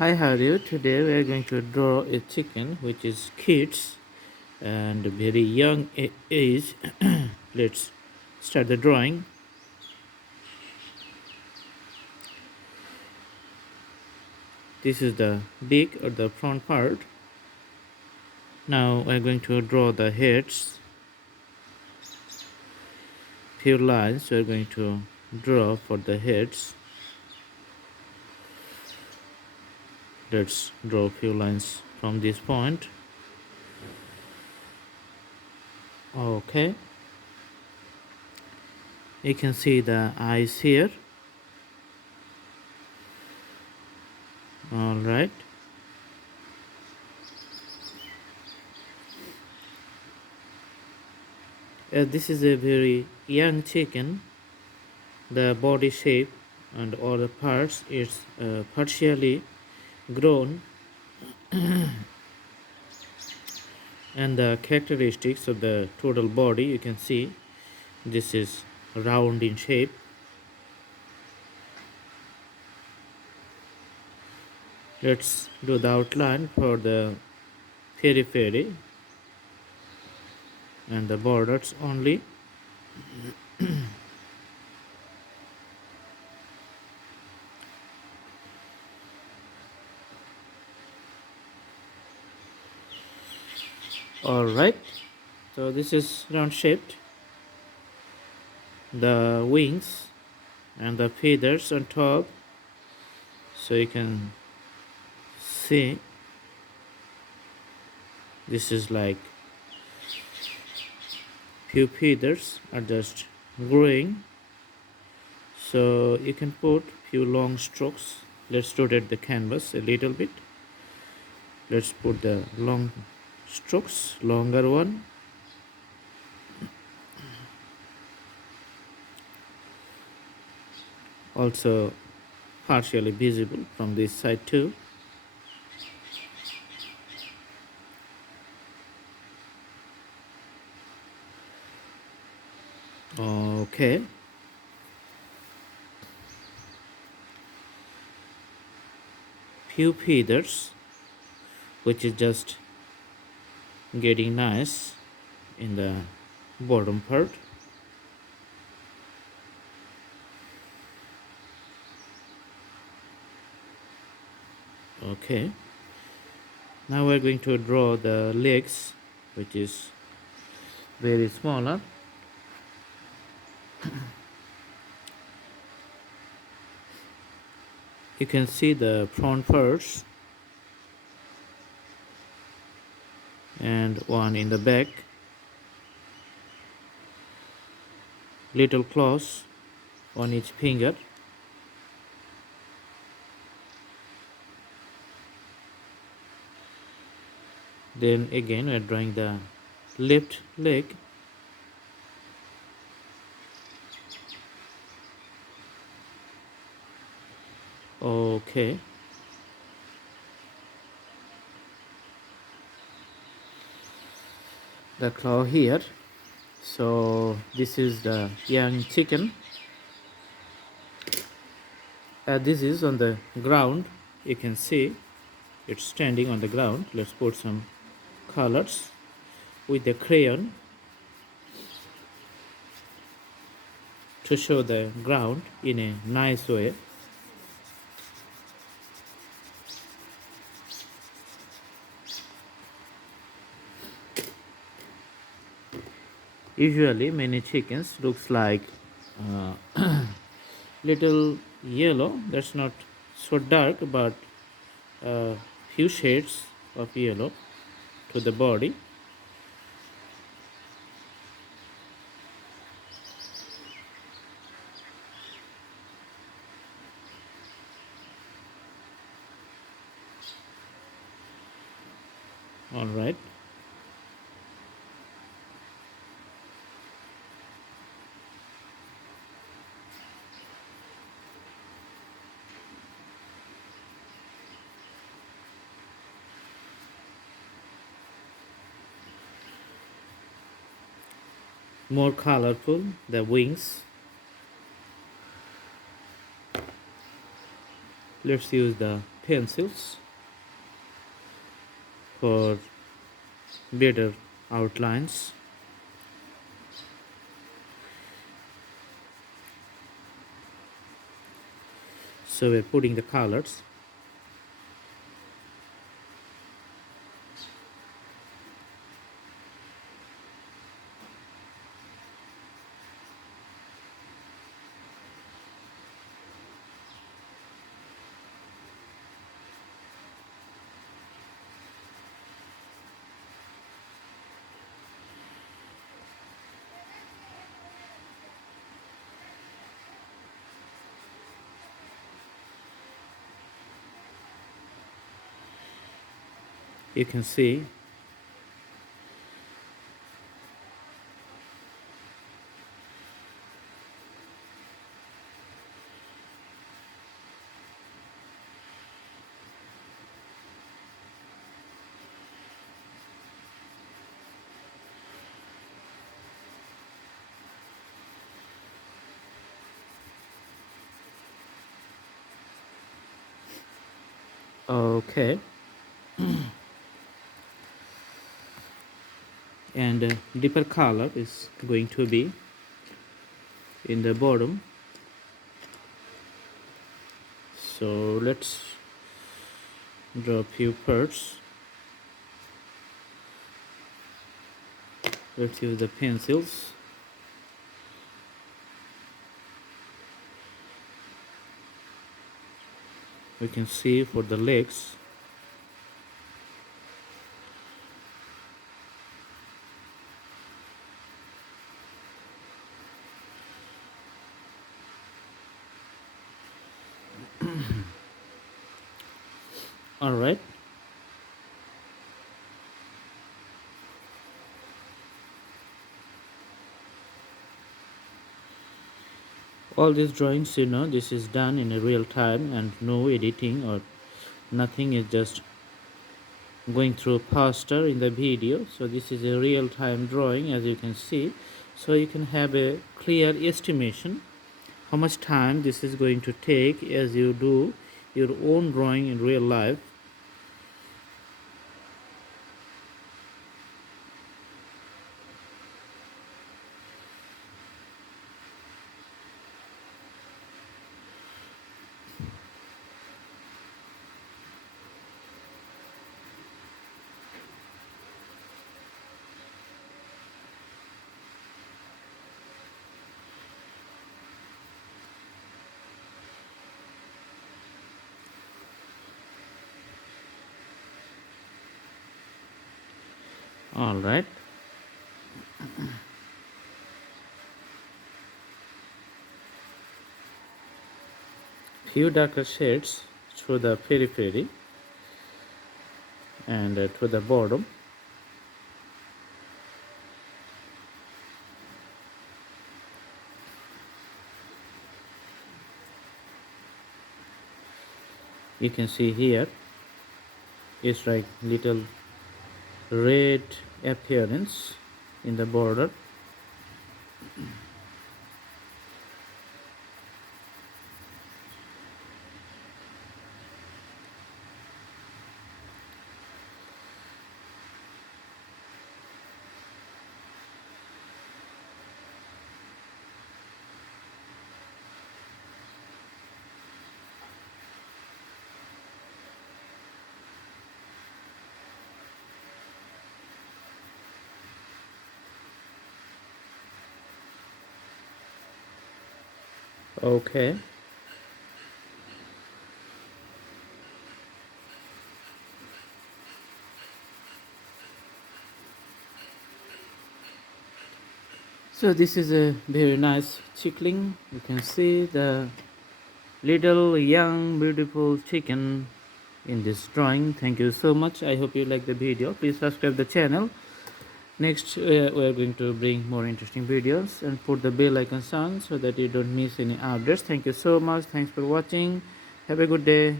Hi, how are you? Today we are going to draw a chicken which is kids and very young age. Let's start the drawing. This is the beak or the front part. Now we are going to draw the heads. Few lines we are going to draw for the heads. Let's draw a few lines from this point. Okay. You can see the eyes here. All right. This is a very young chicken. The body shape and all the parts is partially grown, and the characteristics of the total body, you can see this is round in shape. Let's do the outline for the periphery and the borders only. All right, so this is round shaped. The wings and the feathers on top, so you can see this is like few feathers are just growing, so you can put few long strokes. Let's rotate the canvas a little bit. Let's put the long strokes, longer one. Also partially visible from this side too. Okay. Few feathers which is just getting nice in the bottom part. Okay, now we're going to draw the legs, which is very smaller. You can see the front parts and one in the back. Little claws on each finger. Then again we are drawing the left leg. Okay. The claw here. So this is the young chicken. This is on the ground. You can see it's standing on the ground. Let's put some colors with the crayon to show the ground in a nice way. Usually many chickens looks like little yellow. That's not so dark, but few shades of yellow to the body. All right. More colorful the wings. Let's use the pencils for better outlines. So we're putting the colors. You can see okay. And deeper color is going to be in the bottom. So let's draw a few parts. Let's use the pencils. We can see for the legs. All right. All these drawings, this is done in a real time and no editing or nothing, is just going through faster in the video. So this is a real time drawing, as you can see, so you can have a clear estimation how much time this is going to take as you do your own drawing in real life. All right. Few darker shades through the periphery and to the bottom. You can see here it's like little red appearance in the border. Okay. So this is a very nice chickling. You can see the little young beautiful chicken in this drawing. Thank you so much. I hope you like the video. Please subscribe the channel. Next we are going to bring more interesting videos, and put the bell icon on so that you don't miss any updates. Thank you so much. Thanks for watching. Have a good day.